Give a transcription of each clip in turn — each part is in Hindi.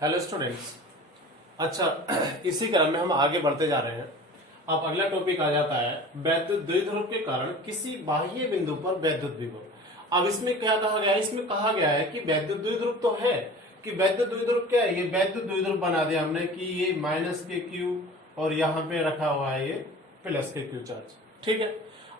Hello students. अच्छा, इसी क्रम में हम आगे बढ़ते जा रहे हैं। अब अगला टॉपिक आ जाता है वैद्युत द्विध्रुव के कारण किसी बाह्य बिंदु पर वैद्युत विभव। अब इसमें क्या कहा गया है? इसमें कहा गया है कि वैद्युत द्विध्रुव तो है कि वैद्युत द्विध्रुव क्या है? ये वैद्युत द्विध्रुव बना दिया हमने कि ये माइनस के क्यू और यहाँ पे रखा हुआ है ये प्लस के क्यू चार्ज। ठीक है।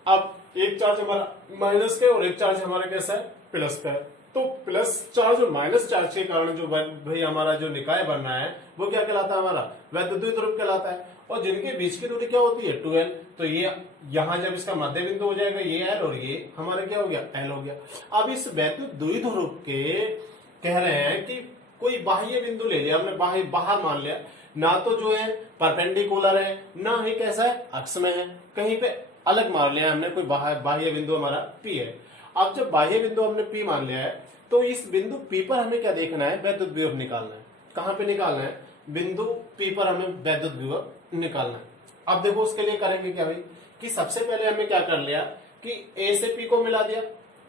अब एक चार्ज हमारा माइनस का और एक चार्ज हमारा कैसा है? प्लस का है। तो प्लस चार्ज और माइनस चार्ज के कारण जो भाई हमारा जो निकाय बन रहा है वो क्या कहलाता है? हमारा वैद्युत द्विध्रुव कहलाता है। और जिनके बीच की दूरी क्या होती है? 2l। तो ये यहां जब इसका मध्य बिंदु हो जाएगा ये l और ये हमारा क्या हो गया? l हो गया। अब इस वैद्युत द्विध्रुव के कह रहे हैं कि कोई बाह्य बिंदु ले लिया हमने, बाहर मान लिया, ना तो जो है परपेंडिकुलर है ना ही कैसा है अक्ष में है, कहीं पे अलग मान लिया हमने, कोई बाह्य बिंदु हमारा P है। अब जब बाह्य बिंदु हमने P मान लिया है तो इस बिंदु P पर हमें क्या देखना है? वैद्युत विभव निकालना है। कहां पे निकालना है? बिंदु P पर हमें वैद्युत विभव निकालना है। अब देखो उसके लिए करेंगे क्या भाई कि सबसे पहले हमें क्या कर लिया कि A से P को मिला दिया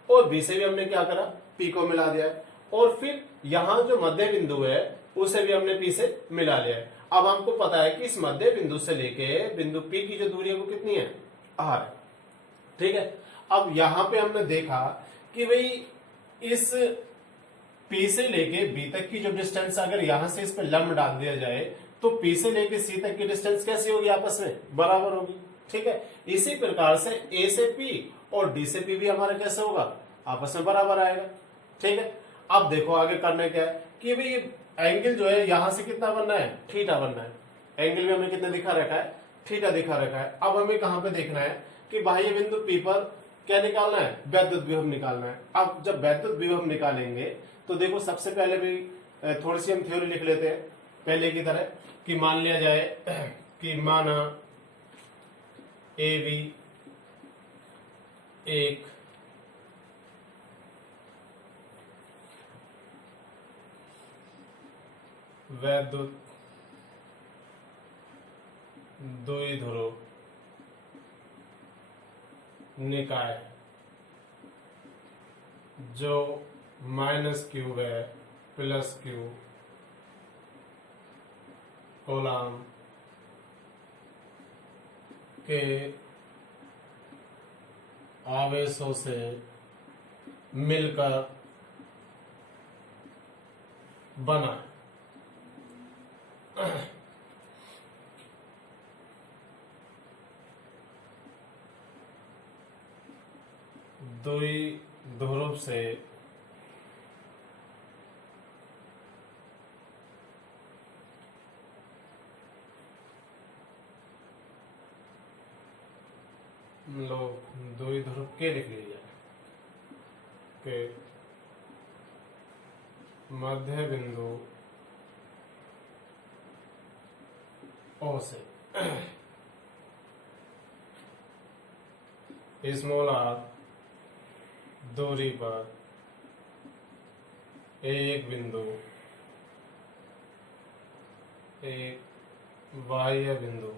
और B से भी हमने क्या करा? P को मिला दिया और फिर यहां जो मध्य बिंदु है उसे भी हमने P से मिला लिया है। अब हमको पता है कि इस मध्य बिंदु से लेके बिंदु P की जो दूरी है वो कितनी है? R है। ठीक है। अब यहां पे हमने देखा कि भाई इस P से लेके B तक की जो डिस्टेंस अगर यहां से इस पे लंब डाल दिया जाए तो P से लेके C तक की डिस्टेंस कैसी होगी? आपस में बराबर होगी। ठीक है। इसी प्रकार से A से P और D से P भी हमारा कैसे होगा? आपस में बराबर आएगा। ठीक है। अब देखो आगे करने क्या है कि भाई एंगल जो है यहां से कितना बनना है? थीटा बनना है। एंगल में हमें कितना दिखा रखा है? थीटा दिखा रखा है। अब हमें कहां पे देखना है कि बाह्य बिंदु P पर क्या निकालना है? वैद्युत विभव निकालना है। अब जब वैद्युत विभव निकालेंगे तो देखो सबसे पहले भी थोड़ी सी हम थ्योरी लिख लेते हैं पहले की तरह कि मान लिया जाए कि माना AB एक वैद्युत द्विध्रुव निकाय जो माइनस क्यू है प्लस क्यू कोलॉम के आवेशों से मिलकर बना। द्विध्रुव से द्विध्रुव के लिख लीजिए के मध्य बिंदु O से स्मॉल r दूरी पर एक बिंदु, एक बाह्य बिंदु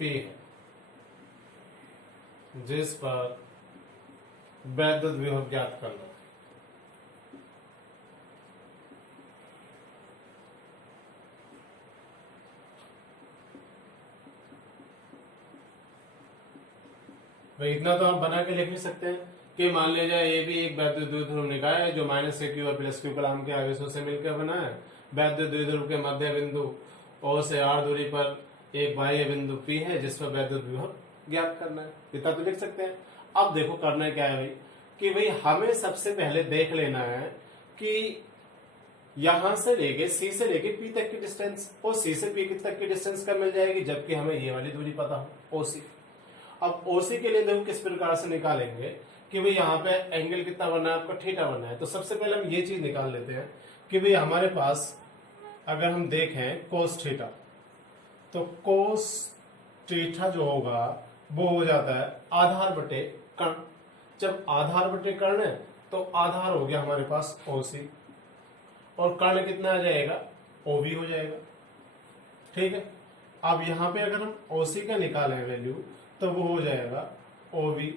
P है जिस पर वैद्युत विभव ज्ञात करना। भाई इतना तो हम बना के लिख भी सकते हैं कि मान लिया जाए ये भी एक वैद्युत द्विध्रुव निकाय है जो माइनस के क्यू और प्लस क्यू कॉलम के आवेशों से मिलकर बना है। वैद्युत द्विध्रुव के मध्य बिंदु O से R दूरी पर एक बाह्य बिंदु P है जिस पर वैद्युत विभव ज्ञात करना है। इतना तो लिख सकते हैं। अब देखो करना क्या है भाई कि भाई हमें सबसे पहले देख लेना है कि यहां से लेके C से लेके P तक की डिस्टेंस और C से P तक की डिस्टेंस कब मिल जाएगी? जबकि हमें ये वाली दूरी पता हो OC। अब OC के लिए देखो किस प्रकार से निकालेंगे कि भाई यहाँ पे एंगल कितना बनना है? आपका थीटा बनना है। तो सबसे पहले हम ये चीज निकाल लेते हैं कि भाई हमारे पास अगर हम देखें कोस थीटा तो कोस थीटा जो होगा वो हो जाता है आधार बटे कर्ण। जब आधार बटे कर्ण है तो आधार हो गया हमारे पास OC और कर्ण कितना आ जाएगा? OB हो जाएगा। ठीक है। अब यहां पे अगर हम OC का निकालें वैल्यू तो वो हो जाएगा OB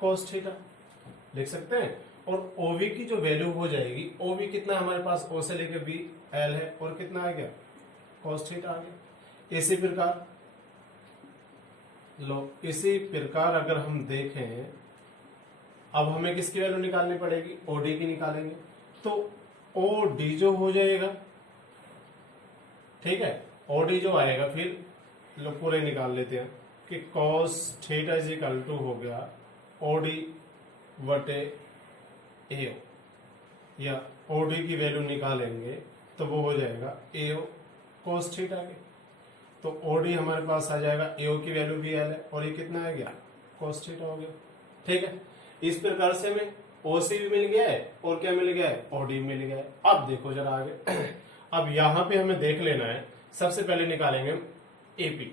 कोस थीटा। लिख सकते हैं और ओवी की जो वैल्यू हो जाएगी, ओवी कितना है हमारे पास, ओ से लेके बी एल है, और कितना आ गया, cos थीटा आ गया। इसी प्रकार लो, इसी प्रकार अगर हम देखें, अब हमें किसकी वैल्यू निकालनी पड़ेगी, ओडी की निकालेंगे। तो ओडी जो हो जाएगा, ठीक है, ओडी जो आएगा, फिर लो पूरे निकाल लेते हैं कि cos theta is equal to हो गया ओडी बटे एओ, या ओडी की वैल्यू निकालेंगे तो वो हो जाएगा एओ cos थीटा के। तो ओडी हमारे पास आ जाएगा, एओ की वैल्यू भी एल है, और ये कितना आ गया, cos थीटा हो गया। ठीक है, इस प्रकार से हमें ओसी भी मिल गया है, और क्या मिल गया है, ओडी मिल गया है। अब देखो जरा आगे अब यहां पे हमें देख लेना है, सबसे पहले निकालेंगे एपी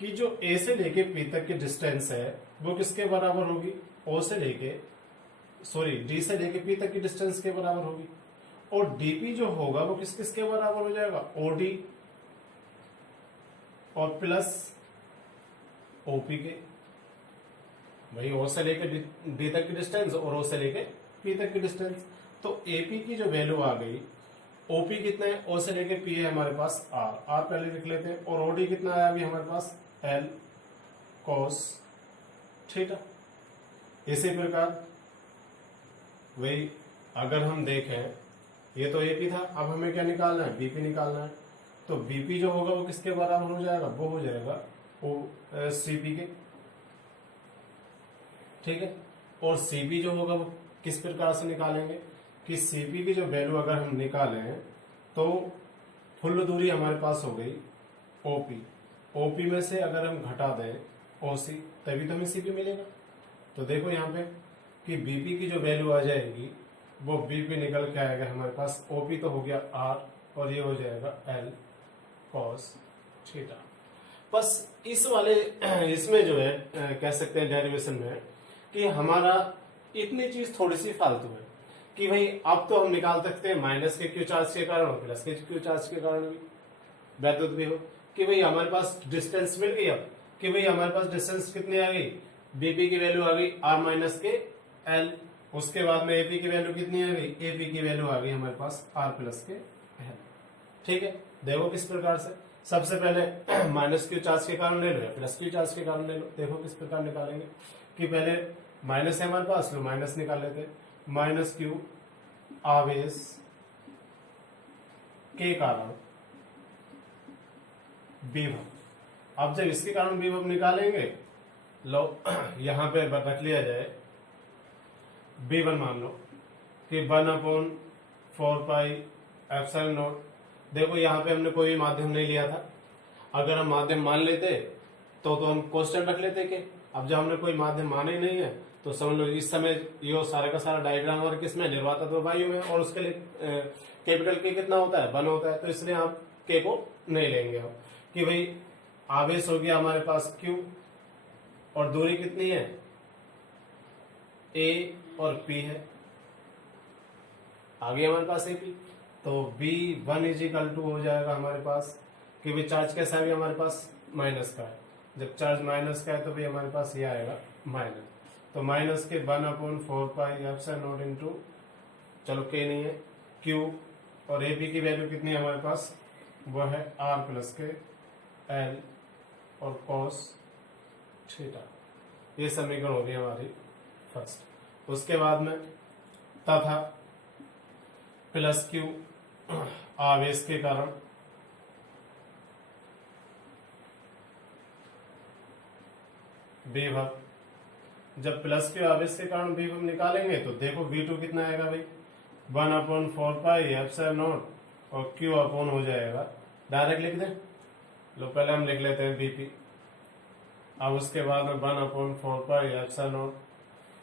कि जो ए से लेके पी तक की डिस्टेंस है वो किसके बराबर होगी, ओ से लेके डी से लेके पी तक की डिस्टेंस के बराबर होगी, और डीपी जो होगा वो किस किसके बराबर हो जाएगा, ओडी और प्लस ओपी के। भाई ओ से लेके डी तक की डिस्टेंस और ओ से लेके पी तक की डिस्टेंस। तो एपी की जो वैल्यू आ गई, ओपी कितना है, ओ से लेके पी है हमारे पास आर पहले लिख लेते हैं, और ओडी कितना आया अभी हमारे पास, एल cos थीटा। इसी प्रकार वही अगर हम देखें, ये तो एपी था, अब हमें क्या निकालना है, बीपी निकालना है। तो बीपी जो होगा वो किसके बराबर हो जाएगा, वो हो जाएगा ओ सीपी के। ठीक है, और सीपी जो होगा वो किस प्रकार से निकालेंगे कि सीपी की जो वैल्यू अगर हम निकालें तो फुल दूरी हमारे पास हो गई ओपी, ओपी में से अगर हम घटा दें ओसी तभी तो हमें सीपी मिलेगा। तो देखो यहाँ पे कि बीपी की जो वैल्यू आ जाएगी वो बीपी निकल के आएगा हमारे पास, ओपी तो हो गया आर, और ये हो जाएगा एल cos थीटा। बस इस वाले इसमें जो है कह सकते हैं डेरिवेशन में कि हमारा इतनी चीज थोड़ी सी फालतू है कि भाई अब तो हम निकाल सकते हैं माइनस के क्यू चार्ज के कारण और प्लस के क्यू चार्ज के कारण भी, वैद्युत भी हो कि भाई हमारे पास डिस्टेंस मिल गई। अब कि भाई हमारे पास डिस्टेंस कितनी आ गई, बीपी की वैल्यू आ गई आर माइनस के एल, उसके बाद में एपी की वैल्यू कितनी आ गई, एपी की वैल्यू आ गई हमारे पास आर प्लस के एल। ठीक है, देखो किस प्रकार से, सबसे पहले माइनस क्यू चार्ज के कारण ले लो या प्लस क्यू चार्ज के कारण ले लो। देखो किस प्रकार निकालेंगे कि पहले माइनस है हमारे पास, लो माइनस निकाल लेते हैं, माइनस क्यू आवेश के कारण विभव। अब जब इसके कारण विभव निकालेंगे, लो यहां पे रख लिया जाए V1 मान लो कि 1/4πε0। देखो यहाँ पे हमने कोई भी माध्यम नहीं लिया था, अगर हम माध्यम मान लेते तो हम कांस्टेंट रख लेते के। अब जब हमने कोई माध्यम माने ही नहीं है तो समझ लो इस समय ये सारा का सारा डायग्राम और किसमें, निर्वाता वायु में, और उसके लिए कैपिटल के कितना होता है, 1 होता है, तो इसलिए आप के को नहीं लेंगे हम कि भाई आवेश हो गया हमारे पास Q और दूरी कितनी है A और P है, आगे हमारे पास AP। तो V1 इज इक्वल टू हो जाएगा हमारे पास कि भाई चार्ज कैसा है, भी हमारे पास माइनस का है, जब चार्ज माइनस का है तो भी हमारे पास ये आएगा माइनस। तो माइनस के 1/4πε0 इंटू, चलो के नहीं है, Q और AP की वैल्यू कितनी है हमारे पास, वो है R प्लस के L और cos थीटा। ये समीकरण होगी हमारी फर्स्ट। उसके बाद में तथा प्लस Q आवेश के कारण विभव, जब प्लस Q आवेश के कारण विभव निकालेंगे तो देखो V2 कितना आएगा भाई, 1/4πε0 और Q अपॉन हो जाएगा, डायरेक्ट लिख दें, लो पहले हम लिख लेते हैं बीपी, अब उसके बाद में 1/4πε0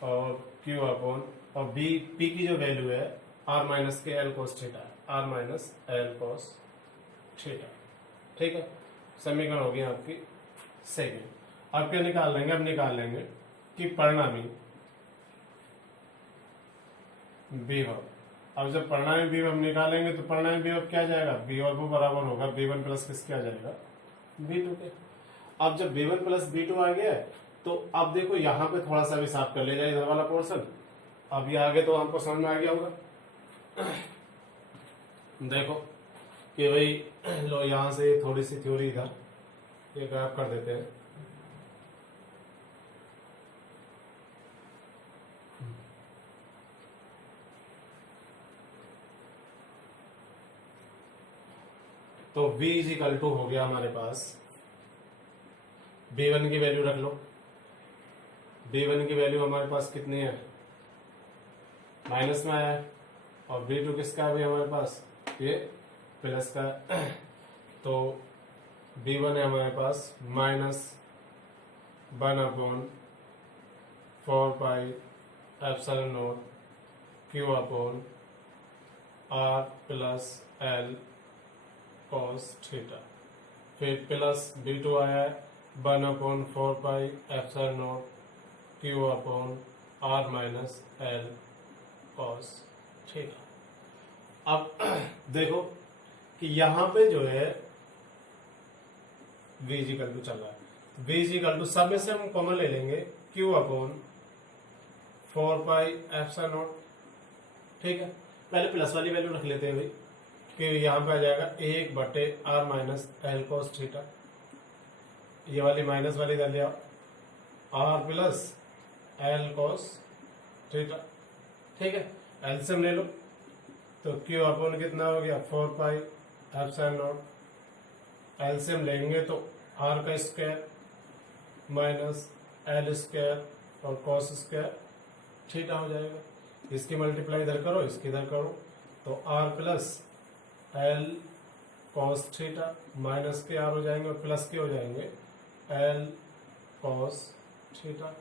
और Q अपॉन, और बी पी की जो वैल्यू है आर माइनस के L cos theta, R minus L cos theta. ठीक है, समीकरण होगी आपकी सेकेंड। अब क्या निकाल लेंगे, अब निकाल लेंगे कि परिणामी विभव। अब जब परिणामी विभव निकालेंगे तो परिणामी विभव क्या जाएगा, बी और वो बराबर होगा V1 प्लस किसके आ जाएगा, V2 के। अब जब V1 प्लस V2 आ गया है तो अब देखो यहाँ पे थोड़ा सा भी साफ कर ले जाए इधर वाला पोर्शन, अब ये आगे तो हमको समझ में आ गया होगा। देखो कि भाई लो यहां से थोड़ी सी थ्योरी इधर ये गायब कर देते हैं। तो v इज इक्वल टू हो गया हमारे पास, b1 की वैल्यू रख लो। b1 की वैल्यू हमारे पास कितनी है, माइनस में आया है, और b2 किसका है भाई हमारे पास, ये प्लस का है। तो b1 है हमारे पास -1/4π∈0 Q/R+L cos थीटा। फिर प्लस b2 आया है 1/4π∈0 Q/R-L cos थीटा। अब देखो कि यहां पे जो है v इक्वल टू चल रहा है, v इक्वल टू सब में से हम कॉमन ले लेंगे Q/4π∈0। ठीक है, पहले प्लस वाली वैल्यू रख लेते हैं भाई कि यहां पे आ जाएगा 1/R-L cos थीटा। ये वाली माइनस वाली डाल दिया R+L cos थीटा। ठीक है, एलसीएम ले लो तो Q/ कितना हो गया 4π∈0। एलसीएम लेंगे तो R का स्क्वायर माइनस L स्क्वायर और cos स्क्वायर थीटा हो जाएगा। इसकी मल्टीप्लाई इधर करो, इसकी इधर करो, तो R+L cos थीटा माइनस के R हो जाएंगे और प्लस के हो जाएंगे L cos थीटा।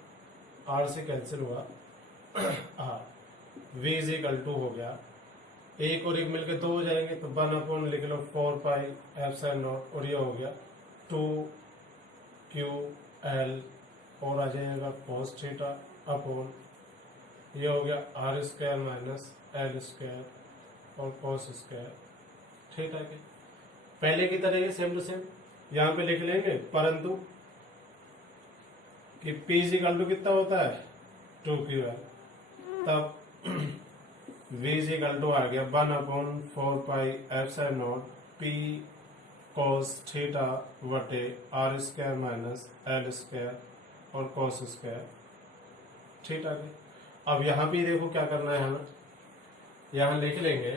R से कैंसिल हुआ R। v is equal to हो गया, एक और एक मिलके 2 हो जाएंगे तो 1/ लिख लो 4π∈0 और ये हो गया 2QL और आ जाएगा cos थीटा अपॉन ये हो गया R² माइनस L स्क्वायर और cos स्क्वायर थीटा के। पहले की तरह ये सेम टू सेम यहाँ पे लिख लेंगे, परंतु कि P इक्वल टू कितना होता है 2QL, तब v इक्वल टू आ गया 1/4π∈0 P cos थीटा बटे R² माइनस L स्क्वायर और cos स्क्वायर थीटा के। अब यहां भी देखो क्या करना है हमें, यहां लिख लेंगे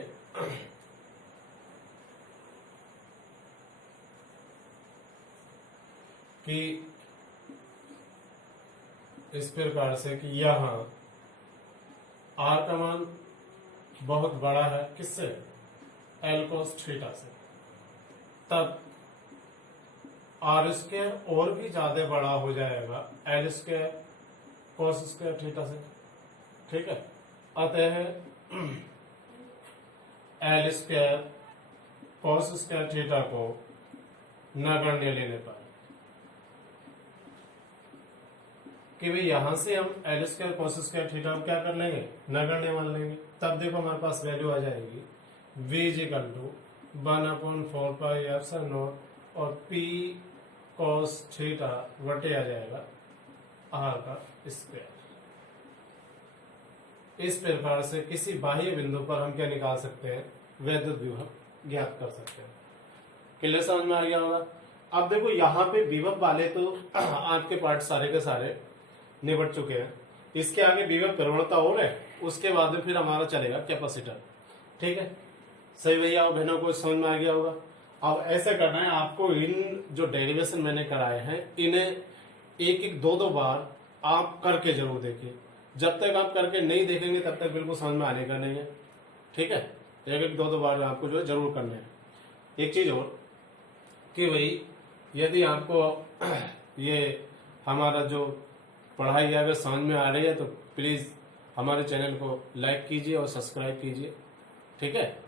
कि इस प्रकार से कि यहां R का मान बहुत बड़ा है किससे, L cos थीटा से, तब R² और भी ज्यादा बड़ा हो जाएगा L² cos स्क्वायर थीटा से। ठीक है, अतः L² cos स्क्वायर थीटा को नगण्य लेने पर कि भाई यहां से हम L² cos स्क्वायर थीटा को क्या कर लेंगे, नगण्य मान लेंगे। तब देखो हमारे पास वैल्यू आ जाएगी v इक्वल टू 1/4π∈0 और P cos थीटा बटे आ जाएगा R का स्क्वायर। इस प्रकार से किसी बाह्य बिंदु पर हम क्या निकाल सकते हैं, वैद्युत विभव ज्ञात कर सकते हैं। क्लियर समझ में आ गया होगा। अब देखो यहाँ पे विभव वाले तो आपके पार्ट सारे के सारे निपट चुके हैं। इसके आगे विभव प्रवणता और है, उसके बाद में फिर हमारा चलेगा कैपेसिटर। ठीक है, सही भैया और बहनों को समझ में आ गया होगा। अब ऐसे करना है आपको, इन जो डेरिवेशन मैंने कराए हैं इन्हें एक एक दो बार आप करके जरूर देखिए। जब तक आप करके नहीं देखेंगे तब तक बिल्कुल समझ में आने का नहीं है। ठीक है, एक एक दो बार आपको जो है जरूर करने हैं। एक चीज और कि भाई यदि आपको ये हमारा जो पढ़ाई अगर समझ में आ रही है तो प्लीज हमारे चैनल को लाइक कीजिए और सब्सक्राइब कीजिए। ठीक है।